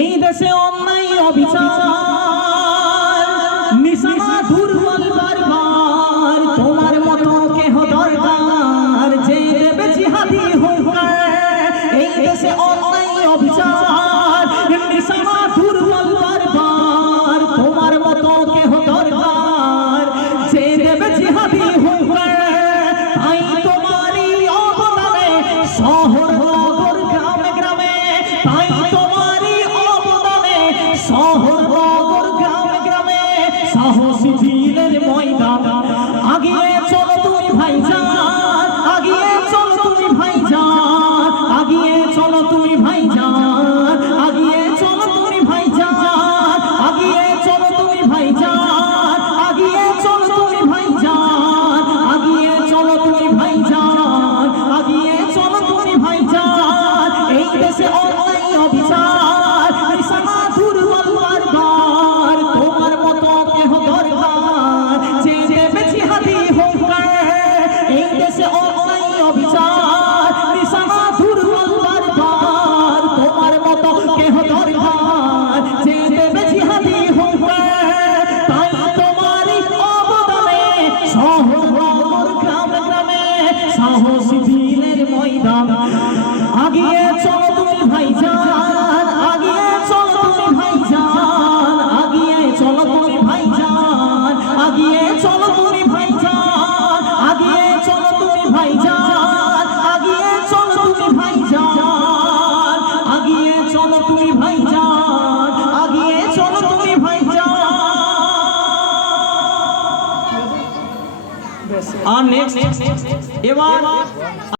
এই দেশে অন্যায় অবিচার নিশানা দুর্বল বারবার তোমার মতো কেহ দরকার যে দেবে জিহাদি হুঙ্কার। এই দেশে অন্যায় অবিচার নিশানা দুর্বল বারবার তোমার মতো কেহ দরকার যে দেবে জিহাদি হুঙ্কার। তাই তোমারই অবদানে শহর নগর গ্রামে গ্রামে, তাই তোমারই অবদানে শহর নগর গ্রামে গ্রামে সাহসী বীরের ময়দান আগিয়ে চলো তুমি ভাইজান, আগিয়ে চলো তুমি ভাইজান, আগিয়ে চলো তুমি ভাইজান, আগিয়ে চলো তুমি ভাইজান, আগিয়ে চলো তুমি ভাইজান, আগিয়ে চলো তুমি ভাইজান, আগিয়ে চলো তুমি ভাইজান, আগিয়ে চলো তুমি ভাইজান। এই দেশে অন্যায় অবিচার নিশানা দুর্বল বারবার তোমার মতো কেহ দরকার যে দেবে জিহাদি হুঙ্কার। এই দেশে অন্যায় অবিচার নিশানা দুর্বল বারবার তোমার মতো কেহ দরকার যে দেবে জিহাদি হুঙ্কার। তাই তোমারই অবদানে শহর নগর গ্রামে গ্রামে সাহসী বীরের ময়দান আগিয়ে চলো তুমি ভাইজান, আগিয়ে চলো তুমি ভাইজান, আগিয়ে চলো তুমি ভাইজান, আগিয়ে চলো তুমি ভাইজান, আগিয়ে চলো তুমি ভাইজান, আগিয়ে চলো তুমি ভাইজান, আগিয়ে চলো তুমি ভাইজান, আগিয়ে চলো তুমি ভাইজান। আর নেক্সট এবার